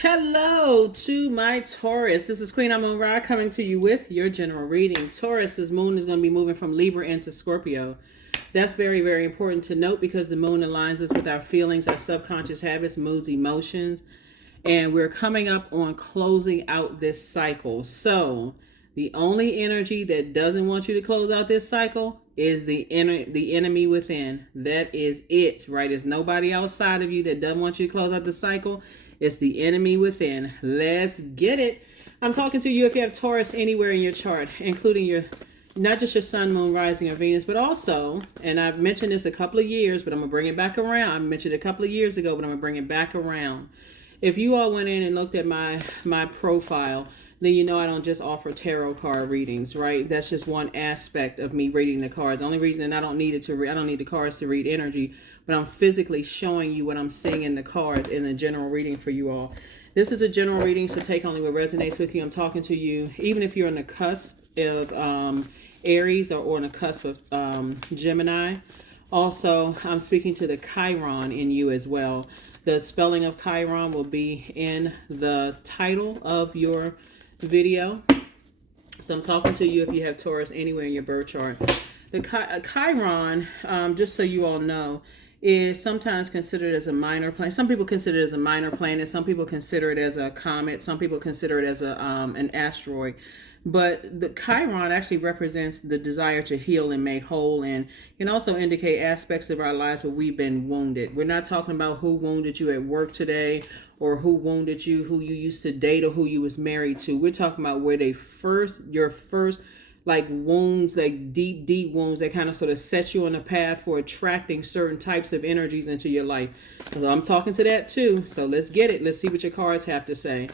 Hello to my Taurus. This is Queen Amun Ra coming to you with your general reading. Taurus, this moon is going to be moving from Libra into Scorpio. That's very, very important to note because the moon aligns us with our feelings, our subconscious habits, moods, emotions. And we're coming up on closing out this cycle. So the only energy that doesn't want you to close out this cycle is the enemy within. That is it, right? There's nobody outside of you that doesn't want you to close out the cycle. It's the enemy within. Let's get it. I'm talking to you if you have Taurus anywhere in your chart, including your, not just your sun, moon, rising, or Venus, but also, and I've mentioned this a couple of years, but I'm going to bring it back around. I mentioned it a couple of years ago, but I'm going to bring it back around. If you all went in and looked at my profile, then you know I don't just offer tarot card readings, right? That's just one aspect of me reading the cards. The only reason that I don't need it to read, I don't need the cards to read energy, but I'm physically showing you what I'm seeing in the cards in a general reading for you all. This is a general reading, so take only what resonates with you. I'm talking to you, even if you're on the cusp of Aries or on the cusp of Gemini. Also, I'm speaking to the CHIRON in you as well. The spelling of CHIRON will be in the title of your video. So I'm talking to you if you have Taurus anywhere in your birth chart. The Chiron, just so you all know, is sometimes considered as a minor planet. Some people consider it as a minor planet. Some people consider it as a comet. Some people consider it as an asteroid. But the Chiron actually represents the desire to heal and make whole, and can also indicate aspects of our lives where we've been wounded. We're not talking about who wounded you at work today, or who wounded you, who you used to date, or who you was married to. We're talking about where your first like wounds, like deep wounds that kind of sort of set you on the path for attracting certain types of energies into your life. So I'm talking to that too. So let's get it. Let's see what your cards have to say.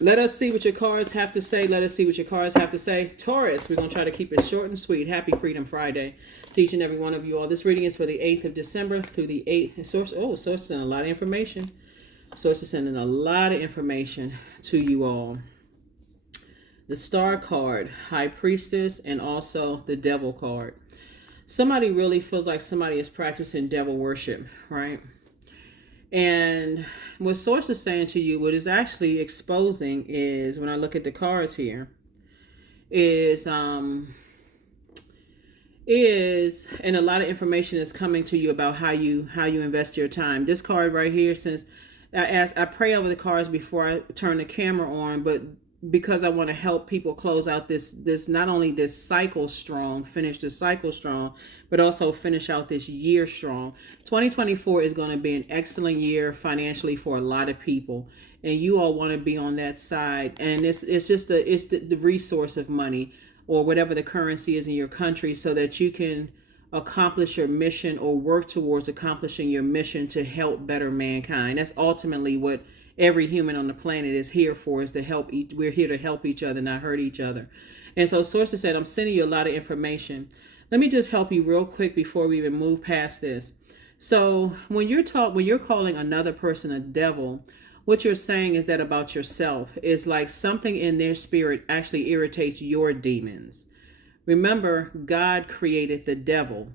Let us see what your cards have to say. Let us see what your cards have to say. Taurus, we're going to try to keep it short and sweet. Happy Freedom Friday to each and every one of you all. This reading is for the 8th of December through the 8th. Source is sending a lot of information. Source is sending a lot of information to you all. The Star card, High Priestess, and also the Devil card. Somebody really feels like somebody is practicing devil worship, right? And what Source is saying to you, what is actually exposing is, when I look at the cards here, is and a lot of information is coming to you about how you invest your time. This card right here, since I pray over the cards before I turn the camera on, but because I want to help people close out this not only this cycle strong, finish the cycle strong, but also finish out this year strong. 2024 is going to be an excellent year financially for a lot of people, and you all want to be on that side. And it's just the resource of money, or whatever the currency is in your country, so that you can accomplish your mission or work towards accomplishing your mission to help better mankind. That's ultimately what every human on the planet is here for, is to help. We're here to help each other, not hurt each other. And so Sources said, I'm sending you a lot of information. Let me just help you real quick before we even move past this. So when you're calling another person a devil, what you're saying is that about yourself is like something in their spirit actually irritates your demons. Remember, God created the devil.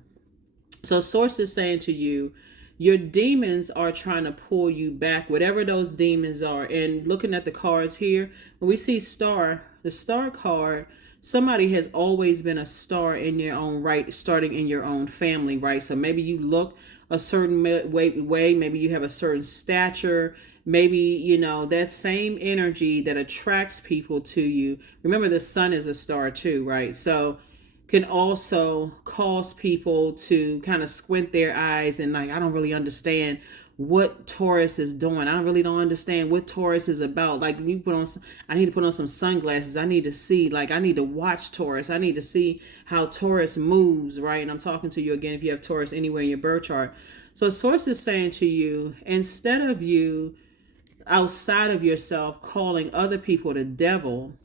So Source is saying to you, your demons are trying to pull you back, whatever those demons are. And looking at the cards here, when we see star, the star card, somebody has always been a star in your own right, starting in your own family, right? So maybe you look a certain way, maybe you have a certain stature, maybe, that same energy that attracts people to you. Remember, the sun is a star too, right? So can also cause people to kind of squint their eyes and like, I don't really understand what Taurus is doing. I really don't understand what Taurus is about. Like, I need to put on some sunglasses. I need to see, like, I need to watch Taurus. I need to see how Taurus moves, right? And I'm talking to you again if you have Taurus anywhere in your birth chart. So Source is saying to you, instead of you outside of yourself calling other people the devil,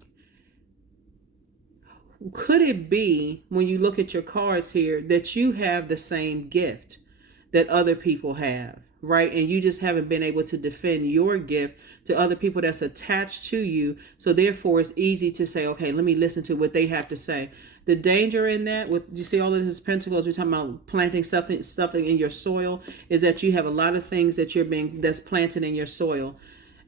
could it be, when you look at your cards here, that you have the same gift that other people have, right? And you just haven't been able to defend your gift to other people that's attached to you. So therefore, it's easy to say, okay, let me listen to what they have to say. The danger in that, with you see all of this pentacles, we're talking about planting something in your soil, is that you have a lot of things that's planted in your soil.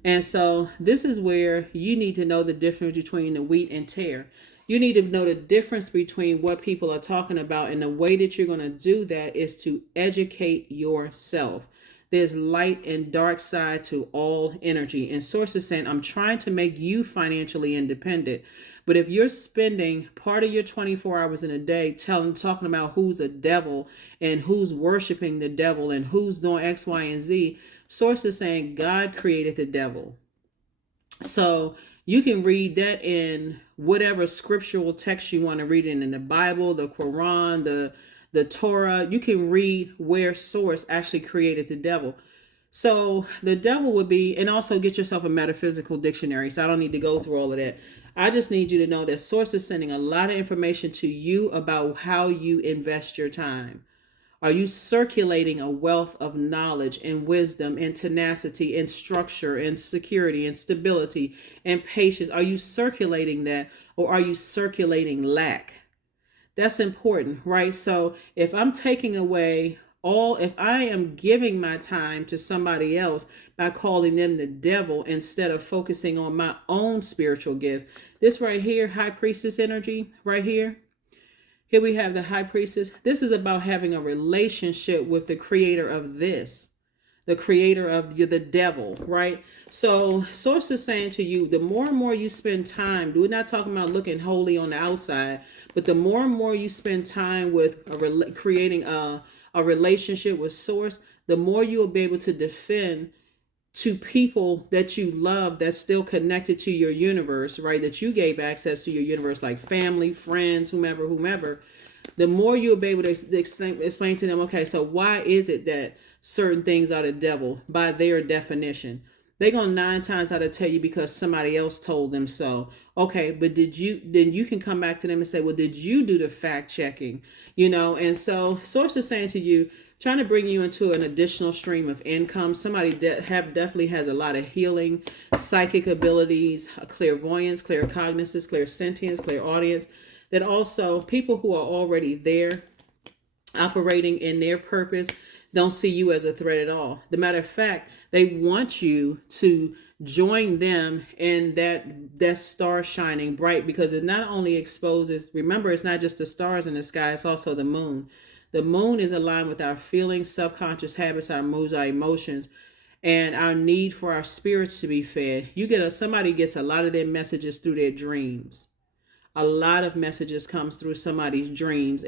And so this is where you need to know the difference between the wheat and tare. You need to know the difference between what people are talking about, and the way that you're going to do that is to educate yourself. There's light and dark side to all energy. And Source is saying, I'm trying to make you financially independent. But if you're spending part of your 24 hours in a day talking about who's a devil and who's worshiping the devil and who's doing X, Y, and Z, Source is saying God created the devil. So you can read that in whatever scriptural text you want to read in the Bible, the Quran, the Torah. You can read where Source actually created the devil. So the devil would be, and also get yourself a metaphysical dictionary. So I don't need to go through all of that. I just need you to know that Source is sending a lot of information to you about how you invest your time. Are you circulating a wealth of knowledge and wisdom and tenacity and structure and security and stability and patience? Are you circulating that, or are you circulating lack? That's important, right? So if I'm taking away if I am giving my time to somebody else by calling them the devil instead of focusing on my own spiritual gifts, this right here, high priestess energy right here. Here we have the high priestess. This is about having a relationship with the creator of this, the creator of the devil, right? So Source is saying to you, the more and more you spend time, we're not talking about looking holy on the outside, but the more and more you spend time with creating a relationship with Source, the more you will be able to defend to people that you love, that's still connected to your universe, right? That you gave access to your universe, like family, friends, whomever. The more you'll be able to explain to them, okay, so why is it that certain things are the devil by their definition? They're going to 9 times out of tell you because somebody else told them so. Okay, but then you can come back to them and say, well, did you do the fact checking? And so Source is saying to you, trying to bring you into an additional stream of income. Somebody definitely has a lot of healing, psychic abilities, clairvoyance, claircognizance, clairsentience, clairaudience. That also people who are already there operating in their purpose don't see you as a threat at all. The matter of fact, they want you to join them in that star shining bright, because it not only exposes, remember, it's not just the stars in the sky, it's also the moon. The moon is aligned with our feelings, subconscious habits, our moods, our emotions, and our need for our spirits to be fed. Somebody gets a lot of their messages through their dreams. A lot of messages comes through somebody's dreams,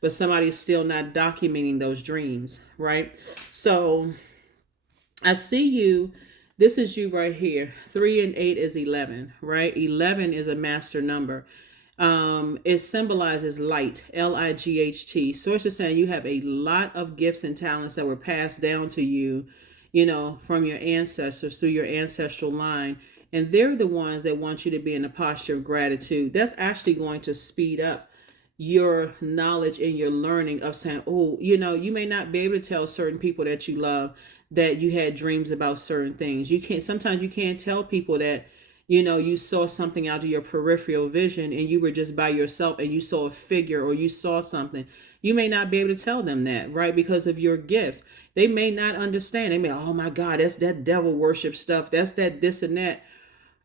but somebody's still not documenting those dreams, right? So I see you. This is you right here. 3 and 8 is 11, right? 11 is a master number. It symbolizes light, L-I-G-H-T. Source is saying you have a lot of gifts and talents that were passed down to you, from your ancestors through your ancestral line. And they're the ones that want you to be in a posture of gratitude. That's actually going to speed up your knowledge and your learning of saying, you may not be able to tell certain people that you love that you had dreams about certain things. Sometimes you can't tell people that, you saw something out of your peripheral vision and you were just by yourself and you saw a figure or you saw something. You may not be able to tell them that, right? Because of your gifts. They may not understand. They may, oh my God, that's that devil worship stuff. That's that this and that.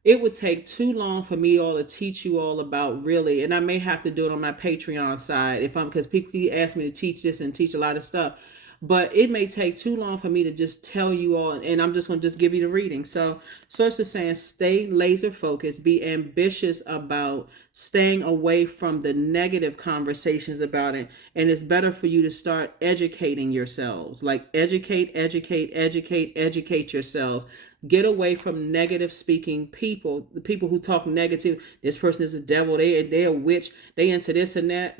It would take too long for me all to teach you all about really, and I may have to do it on my Patreon side because people ask me to teach this and teach a lot of stuff. But it may take too long for me to just tell you all, and I'm just going to just give you the reading. So Source is saying, stay laser focused, be ambitious about staying away from the negative conversations about it. And it's better for you to start educating yourselves, like educate yourselves. Get away from negative speaking people, the people who talk negative. This person is a devil. They're a witch. They into this and that.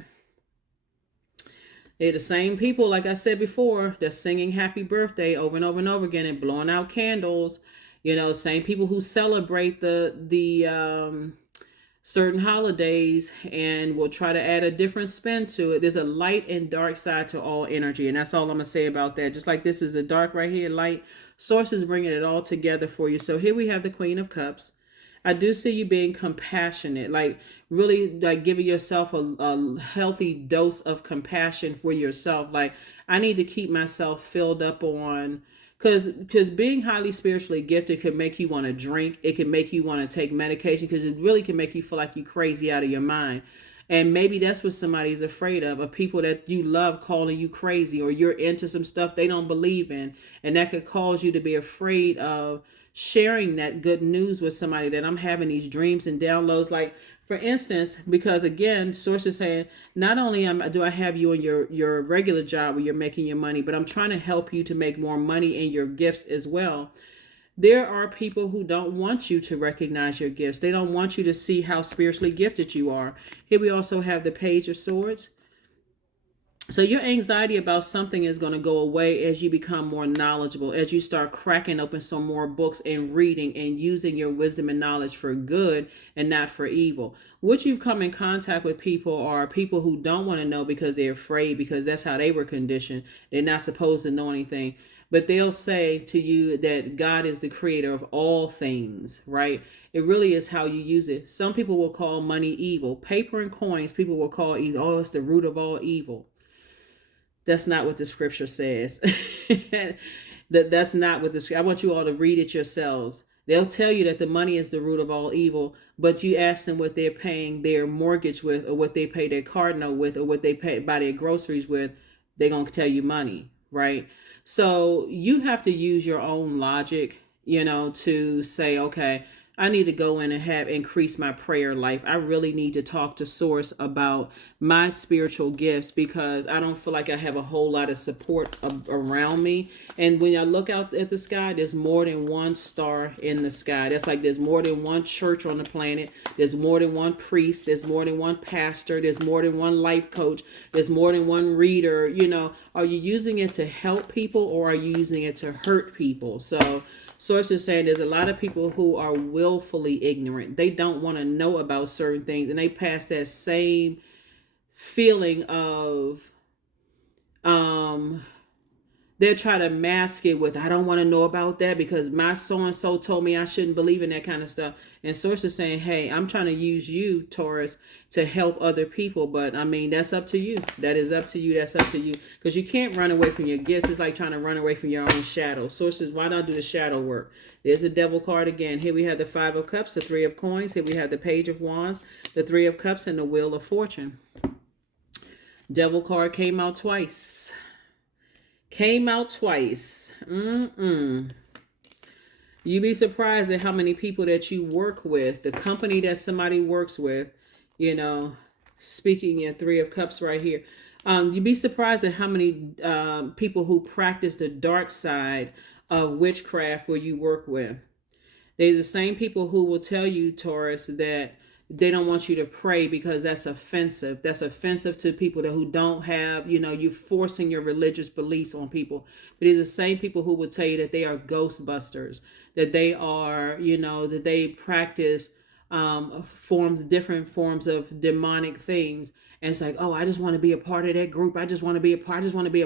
They're the same people, like I said before, that's singing happy birthday over and over and over again and blowing out candles. Same people who celebrate the certain holidays and will try to add a different spin to it. There's a light and dark side to all energy. And that's all I'm going to say about that. Just like this is the dark right here, light. Source is bringing it all together for you. So here we have the Queen of Cups. I do see you being compassionate, like really like giving yourself a healthy dose of compassion for yourself. Like, I need to keep myself filled up on Because being highly spiritually gifted could make you want to drink. It can make you want to take medication, because it really can make you feel like you're crazy out of your mind. And maybe that's what somebody's afraid of people that you love calling you crazy, or you're into some stuff they don't believe in. And that could cause you to be afraid of sharing that good news with somebody, that I'm having these dreams and downloads. Like, for instance, because again, sources saying, not only do I have you in your regular job where you're making your money, but I'm trying to help you to make more money in your gifts as well. There are people who don't want you to recognize your gifts. They don't want you to see how spiritually gifted you are. Here we also have the Page of Swords. So your anxiety about something is going to go away as you become more knowledgeable, as you start cracking open some more books and reading and using your wisdom and knowledge for good and not for evil. What you've come in contact with people are people who don't want to know because they're afraid, because that's how they were conditioned. They're not supposed to know anything. But they'll say to you that God is the creator of all things, right? It really is how you use it. Some people will call money evil. Paper and coins, people will call evil. Oh, it's the root of all evil. That's not what the scripture says. That's not what the scripture. I want you all to read it yourselves. They'll tell you that the money is the root of all evil, but you ask them what they're paying their mortgage with, or what they pay their car note with, or what they pay buy their groceries with. They're going to tell you money, right? So you have to use your own logic, to say, okay, I need to go in and have increase my prayer life. I really need to talk to Source about my spiritual gifts, because I don't feel like I have a whole lot of support around me. And when I look out at the sky, there's more than one star in the sky. That's like there's more than one church on the planet. There's more than one priest. There's more than one pastor. There's more than one life coach. There's more than one reader. Are you using it to help people, or are you using it to hurt people? So Source is saying there's a lot of people who are willfully ignorant. They don't want to know about certain things, and they pass that same feeling of they'll try to mask it with, I don't want to know about that because my so-and-so told me I shouldn't believe in that kind of stuff. And Source is saying, hey, I'm trying to use you, Taurus, to help other people. But I mean, that's up to you. That is up to you. That's up to you. Because you can't run away from your gifts. It's like trying to run away from your own shadow. Source says, why not do the shadow work? There's a devil card again. Here we have the 5 of Cups, the 3 of Coins. Here we have the Page of Wands, the 3 of Cups, and the Wheel of Fortune. Devil card came out twice. You'd be surprised at how many people that you work with, the company that somebody works with, speaking in 3 of Cups right here. You'd be surprised at how many people who practice the dark side of witchcraft where you work with. They're the same people who will tell you, Taurus, that they don't want you to pray because that's offensive. That's offensive to people who don't have, you're forcing your religious beliefs on people. But it's the same people who will tell you that they are ghostbusters, that they are, that they practice different forms of demonic things. And it's like, oh, I just want to be a part of that group. I just want to be a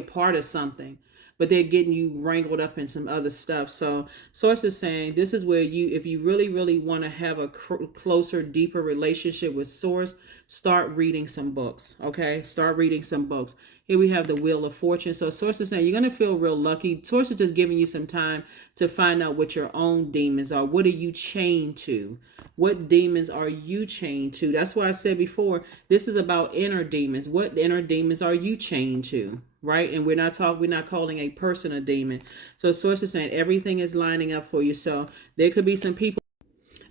part of something. But they're getting you wrangled up in some other stuff. So Source is saying this is where if you really, really want to have a closer, deeper relationship with Source, start reading some books, okay? Start reading some books. Here we have the Wheel of Fortune. So Source is saying you're going to feel real lucky. Source is just giving you some time to find out what your own demons are. What are you chained to? What demons are you chained to? That's why I said before, this is about inner demons. What inner demons are you chained to? Right? And we're not calling a person a demon. So Source is saying everything is lining up for you. So there could be some people.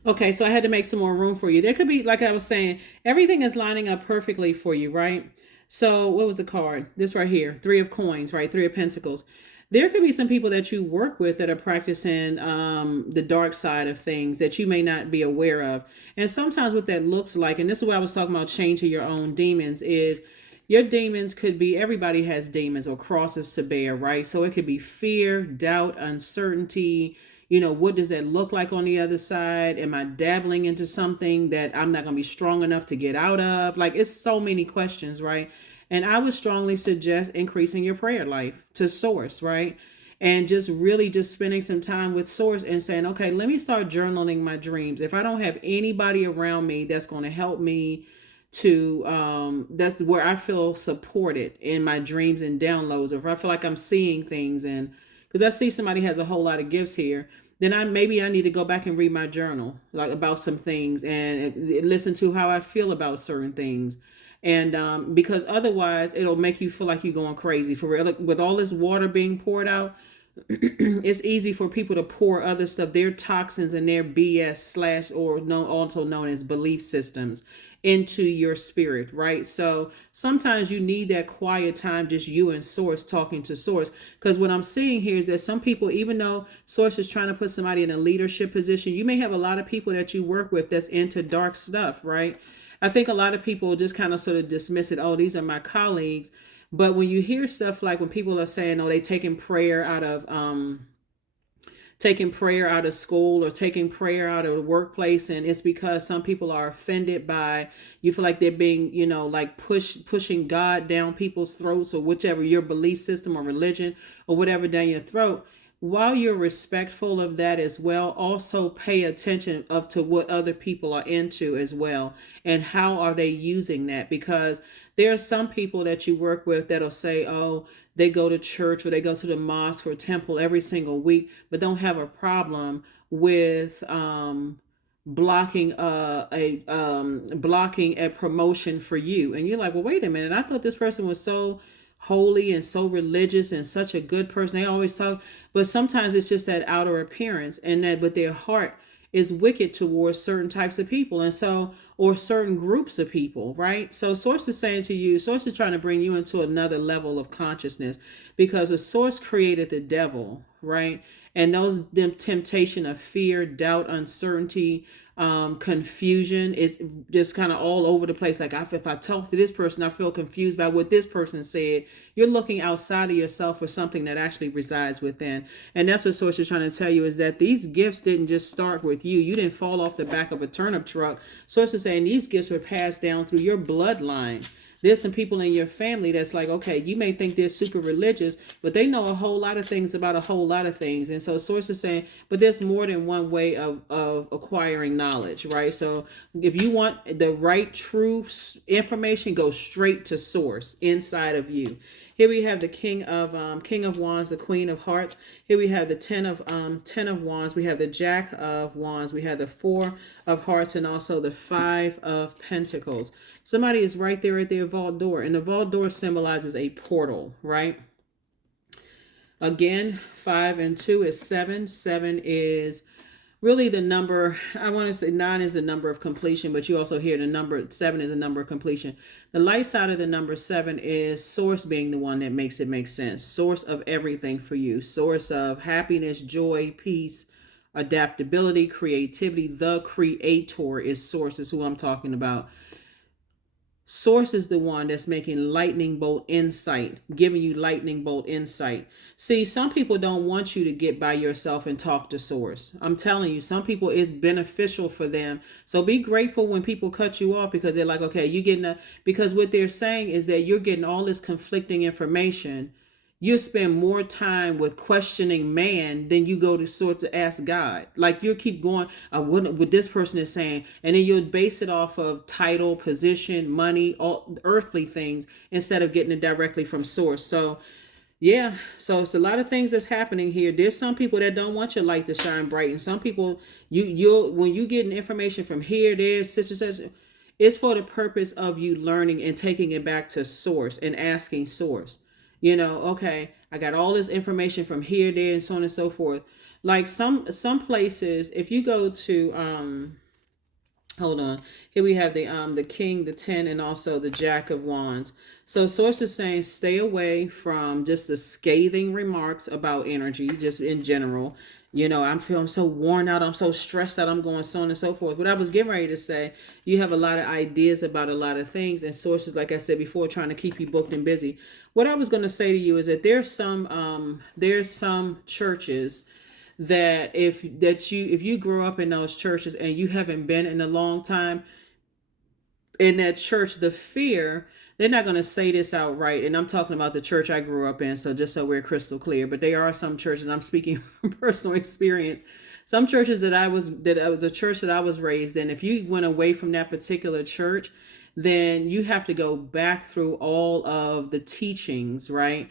Okay, so I had to make some more room for you. There could be, like I was saying, everything is lining up perfectly for you, right? So what was the card? This right here, 3 of Coins, right? 3 of Pentacles. There could be some people that you work with that are practicing the dark side of things that you may not be aware of. And sometimes what that looks like, and this is what I was talking about, change to your own demons, is your demons could be, everybody has demons or crosses to bear, right? So it could be fear, doubt, uncertainty. What does that look like on the other side? Am I dabbling into something that I'm not going to be strong enough to get out of? Like, it's so many questions, right? And I would strongly suggest increasing your prayer life to Source, right? And just really just spending some time with Source and saying, okay, let me start journaling my dreams. If I don't have anybody around me that's going to help me that's where I feel supported in my dreams and downloads, or if I feel like I'm seeing things, and because I see somebody has a whole lot of gifts here, then maybe I need to go back and read my journal, like about some things, and listen to how I feel about certain things. And because otherwise it'll make you feel like you're going crazy for real. Like, with all this water being poured out, it's easy for people to pour other stuff, their toxins and their BS slash, or also known as belief systems, into your spirit, right? So sometimes you need that quiet time, just you and source, talking to source. Because what I'm seeing here is that some people, even though source is trying to put somebody in a leadership position, you may have a lot of people that you work with that's into dark stuff, right? I think a lot of people just kind of sort of dismiss it. Oh, these are my colleagues. But when you hear stuff like when people are saying, oh, they taking prayer out of school or taking prayer out of the workplace, and it's because some people are offended by, you feel like they're being, like pushing God down people's throats, or whichever, your belief system or religion or whatever, down your throat. While you're respectful of that as well, also pay attention to what other people are into as well, and how are they using that. Because there are some people that you work with that'll say, oh, they go to church or they go to the mosque or temple every single week, but don't have a problem with blocking blocking a promotion for you. And you're like, well, wait a minute, I thought this person was so holy and so religious and such a good person. They always talk, but sometimes it's just that outer appearance, and that, but their heart is wicked towards certain types of people, and so, or certain groups of people, right? So source is saying to you, source is trying to bring you into another level of consciousness, because the source created the devil, right? And them temptation of fear, doubt, uncertainty, confusion is just kind of all over the place. Like, if I talk to this person, I feel confused by what this person said. You're looking outside of yourself for something that actually resides within. And that's what source is trying to tell you, is that these gifts didn't just start with you. You didn't fall off the back of a turnip truck. Source is saying these gifts were passed down through your bloodline. There's some people in your family that's like, okay, you may think they're super religious, but they know a whole lot of things about a whole lot of things. And so source is saying, but there's more than one way of acquiring knowledge, right? So if you want the right, true information, go straight to source inside of you. Here we have the King of Wands, the Queen of Hearts. Here we have the Ten of Wands. We have the Jack of Wands. We have the Four of Hearts, and also the Five of Pentacles. Somebody is right there at their vault door, and the vault door symbolizes a portal, right? Again, 5 and 2 is 7. 7 is really the number, I want to say 9 is the number of completion, but you also hear the number 7 is a number of completion. The light side of the number 7 is source being the one that makes it make sense. Source of everything for you. Source of happiness, joy, peace, adaptability, creativity. The creator is source, is who I'm talking about. Source is the one that's making lightning bolt insight, giving you lightning bolt insight. See, some people don't want you to get by yourself and talk to source. I'm telling you, some people, it's beneficial for them. So be grateful when people cut you off, because they're like, okay, you getting because what they're saying is that you're getting all this conflicting information. You spend more time with questioning man than you go to sort to ask God. Like, you keep going, I wouldn't what this person is saying, and then you'll base it off of title, position, money, all earthly things, instead of getting it directly from source. So yeah, so it's a lot of things that's happening here. There's some people that don't want your light to shine bright, and some people, you'll when you getting information from here, there, such and such, it's for the purpose of you learning and taking it back to source and asking source. Okay, I got all this information from here, there, and so on and so forth. Like some places, if you go to hold on, here we have the King, the 10, and also the Jack of Wands. So source is saying stay away from just the scathing remarks about energy, just in general. I'm feeling so worn out. I'm so stressed out. I'm going so on and so forth. What I was getting ready to say, you have a lot of ideas about a lot of things, and sources, like I said before, trying to keep you booked and busy. What I was going to say to you is that there's some churches that if you grow up in those churches and you haven't been in a long time in that church, the fear, they're not going to say this outright. And I'm talking about the church I grew up in. So just so we're crystal clear, but there are some churches, I'm speaking from personal experience. Some churches that was a church that I was raised in. If you went away from that particular church, then you have to go back through all of the teachings, right?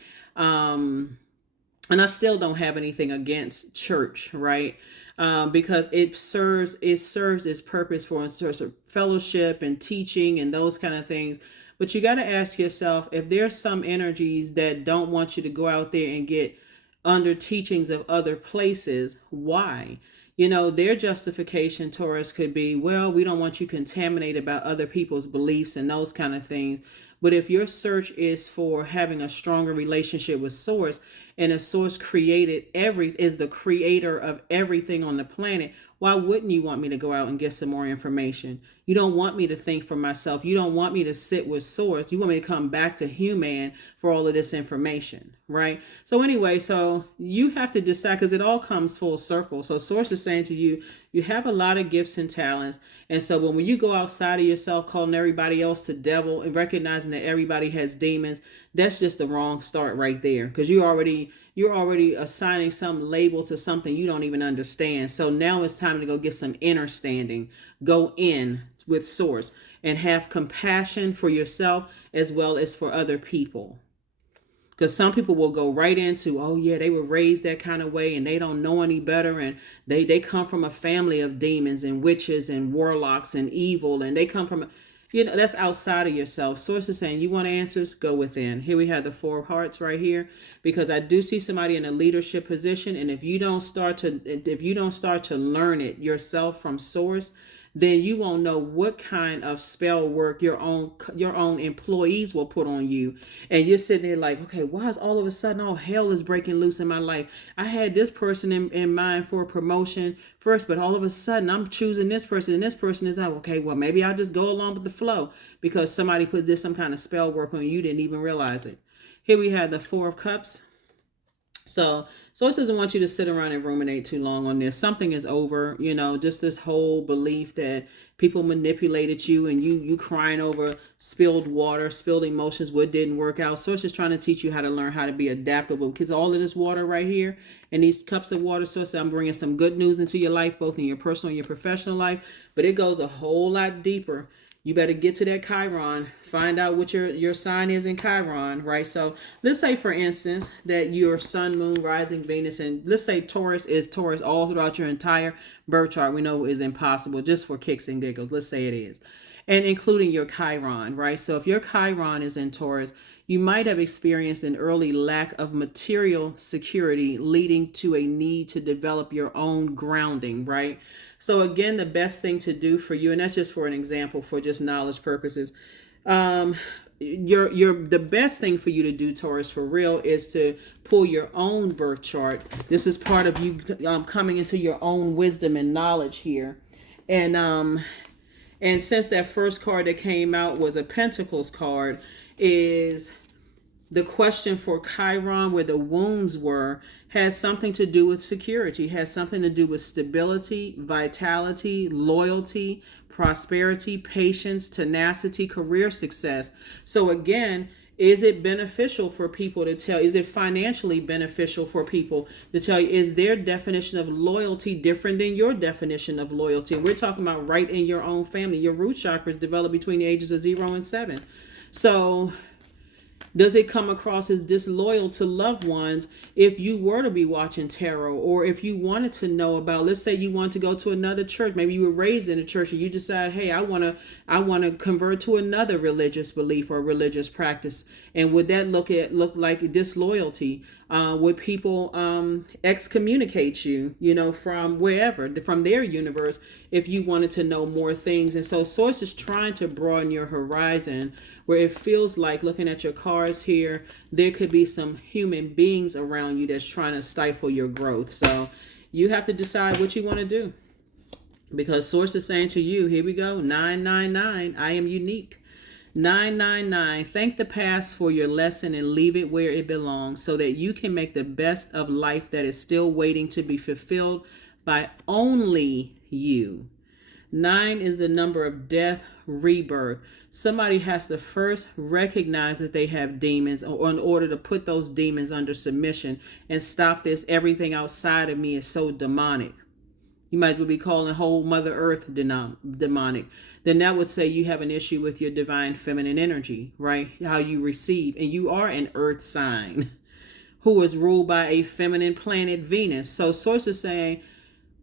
And I still don't have anything against church, right? Because it serves its purpose for sort of fellowship and teaching and those kind of things. But you got to ask yourself, if there's some energies that don't want you to go out there and get under teachings of other places, why? Their justification, Taurus, could be, well, we don't want you contaminated about other people's beliefs and those kind of things. But if your search is for having a stronger relationship with Source, and if Source is the creator of everything on the planet, why wouldn't you want me to go out and get some more information? You don't want me to think for myself. You don't want me to sit with Source. You want me to come back to human for all of this information, right? So anyway, so you have to decide, because it all comes full circle. So Source is saying to you, you have a lot of gifts and talents. And so when you go outside of yourself, calling everybody else the devil and recognizing that everybody has demons, that's just the wrong start right there. Because you're already assigning some label to something you don't even understand. So now it's time to go get some understanding. Go in with Source and have compassion for yourself as well as for other people. Because some people will go right into, oh yeah, they were raised that kind of way and they don't know any better. And they come from a family of demons and witches and warlocks and evil. And they come from, that's outside of yourself. Source is saying, you want answers? Go within. Here we have the Four of Hearts right here, because I do see somebody in a leadership position. And if you don't start to learn it yourself from Source, then you won't know what kind of spell work your own employees will put on you. And you're sitting there like, okay, why is all of a sudden all hell is breaking loose in my life? I had this person in mind for a promotion first, but all of a sudden I'm choosing this person and this person is out. Okay, well, maybe I'll just go along with the flow because somebody did some kind of spell work on you. You didn't even realize it. Here we have the Four of Cups. So Source doesn't want you to sit around and ruminate too long on this. Something is over, just this whole belief that people manipulated you and you crying over spilled water, spilled emotions, what didn't work out. Source is trying to teach you how to learn how to be adaptable, because all of this water right here and these cups of water, Source, I'm bringing some good news into your life, both in your personal and your professional life, but it goes a whole lot deeper. You better get to that Chiron, find out what your sign is in Chiron, right? So let's say, for instance, that your sun, moon, rising, Venus, and let's say Taurus is Taurus all throughout your entire birth chart. We know is impossible, just for kicks and giggles. Let's say it is. And including your Chiron, right? So if your Chiron is in Taurus, you might have experienced an early lack of material security, leading to a need to develop your own grounding, right? So again, the best thing to do for you, and that's just for an example, for just knowledge purposes, the best thing for you to do, Taurus, for real, is to pull your own birth chart. This is part of you coming into your own wisdom and knowledge here. And since that first card that came out was a Pentacles card, is the question for Chiron, where the wounds were, has something to do with security, has something to do with stability, vitality, loyalty, prosperity, patience, tenacity, career success. So again, is it beneficial for people to tell? Is it financially beneficial for people to tell you? Is their definition of loyalty different than your definition of loyalty? And we're talking about right in your own family. Your root chakras develop between the ages of 0 and 7. So does it come across as disloyal to loved ones if you were to be watching tarot, or if you wanted to know about, let's say you want to go to another church, maybe you were raised in a church and you decide, hey, I want to convert to another religious belief or religious practice, and would that look like disloyalty? Would people excommunicate you, from wherever, from their universe, if you wanted to know more things? And so Source is trying to broaden your horizon, where it feels like, looking at your cards here, there could be some human beings around you that's trying to stifle your growth. So you have to decide what you want to do, because Source is saying to you, here we go, 999, I am unique. 999, thank the past for your lesson and leave it where it belongs, so that you can make the best of life that is still waiting to be fulfilled by only you. 9 is the number of death, rebirth. Somebody has to first recognize that they have demons, or in order to put those demons under submission and stop this, everything outside of me is so demonic. You might as well be calling whole Mother Earth demonic. Then that would say you have an issue with your divine feminine energy, right? How you receive. And you are an earth sign. who is ruled by a feminine planet, Venus. So Source is saying,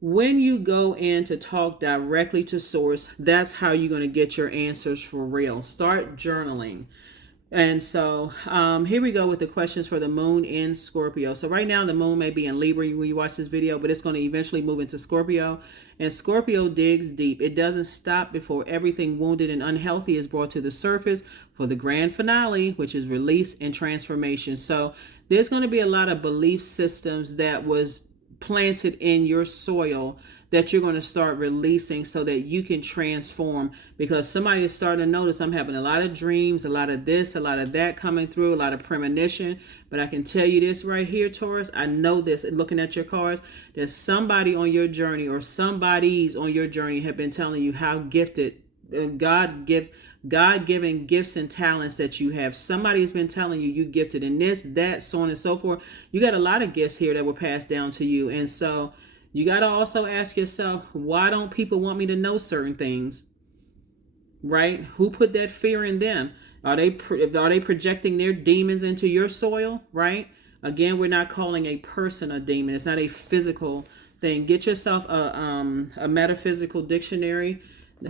when you go in to talk directly to Source, that's how you're going to get your answers for real. Start journaling. And so here we go with the questions for the moon in Scorpio. So right now the moon may be in Libra when you watch this video, but it's going to eventually move into Scorpio. And Scorpio digs deep. It doesn't stop before everything wounded and unhealthy is brought to the surface for the grand finale, which is release and transformation. So there's going to be a lot of belief systems that was planted in your soil that you're going to start releasing so that you can transform, because somebody is starting to notice I'm having a lot of dreams, a lot of this, a lot of that coming through, a lot of premonition. But I can tell you this right here, Taurus, I know this looking at your cards, there's somebody on your journey or somebody's on your journey have been telling you how gifted God-given gifts and talents that you have. Somebody's been telling you you gifted in this, that, so on and so forth. You got a lot of gifts here that were passed down to you. And so you got to also ask yourself, why don't people want me to know certain things? Right? Who put that fear in them? Are they projecting their demons into your soil? Right? Again, we're not calling a person a demon. It's not a physical thing. Get yourself a metaphysical dictionary.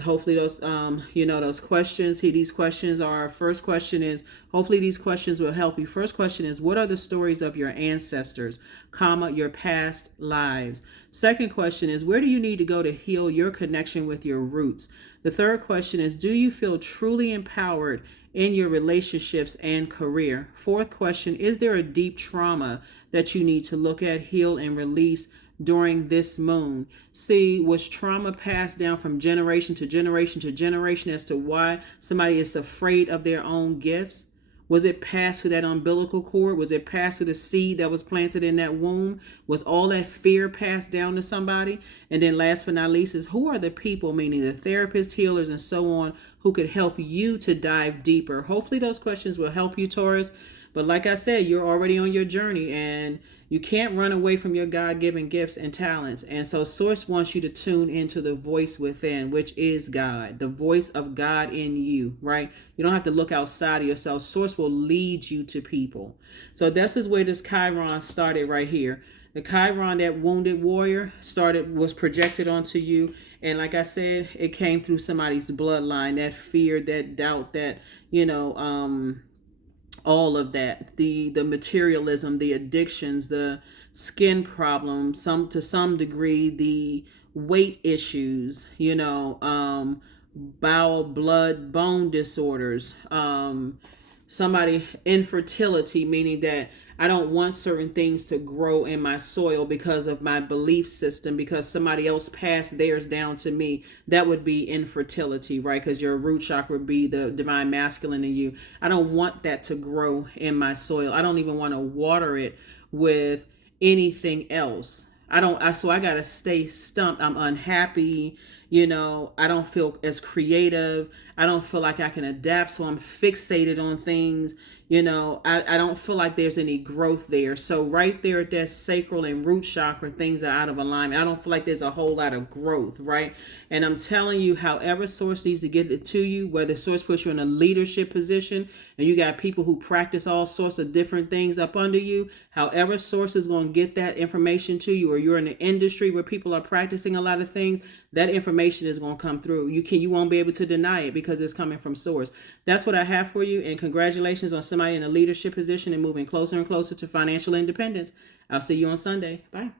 Hopefully those those questions, these questions are, first question is, hopefully these questions will help you. First question is, what are the stories of your ancestors, your past lives? Second question is, where do you need to go to heal your connection with your roots? The third question is, do you feel truly empowered in your relationships and career? Fourth question, is there a deep trauma that you need to look at, heal, and release during this moon? See, was trauma passed down from generation to generation to generation as to why somebody is afraid of their own gifts? Was it passed through that umbilical cord? Was it passed through the seed that was planted in that womb? Was all that fear passed down to somebody? And then last but not least is, who are the people, meaning the therapists, healers, and so on, who could help you to dive deeper? Hopefully those questions will help you, Taurus. But like I said, you're already on your journey and you can't run away from your God-given gifts and talents. And so Source wants you to tune into the voice within, which is God, the voice of God in you, right? You don't have to look outside of yourself. Source will lead you to people. So this is where this Chiron started right here. The Chiron, that wounded warrior, was projected onto you. And like I said, it came through somebody's bloodline, that fear, that doubt, that, all of that, the materialism, the addictions, the skin problems, to some degree, the weight issues, bowel, blood, bone disorders, somebody infertility, meaning that I don't want certain things to grow in my soil because of my belief system, because somebody else passed theirs down to me. That would be infertility, right? Because your root chakra would be the divine masculine in you. I don't want that to grow in my soil. I don't even want to water it with anything else. So I got to stay stumped. I'm unhappy. I don't feel as creative. I don't feel like I can adapt. So I'm fixated on things. I don't feel like there's any growth there. So right there at that sacral and root chakra, things are out of alignment. I don't feel like there's a whole lot of growth, right? And I'm telling you, however Source needs to get it to you, whether Source puts you in a leadership position and you got people who practice all sorts of different things up under you, however Source is going to get that information to you, or you're in an industry where people are practicing a lot of things, that information is going to come through. You won't be able to deny it because it's coming from Source. That's what I have for you. And congratulations on somebody in a leadership position and moving closer and closer to financial independence. I'll see you on Sunday. Bye.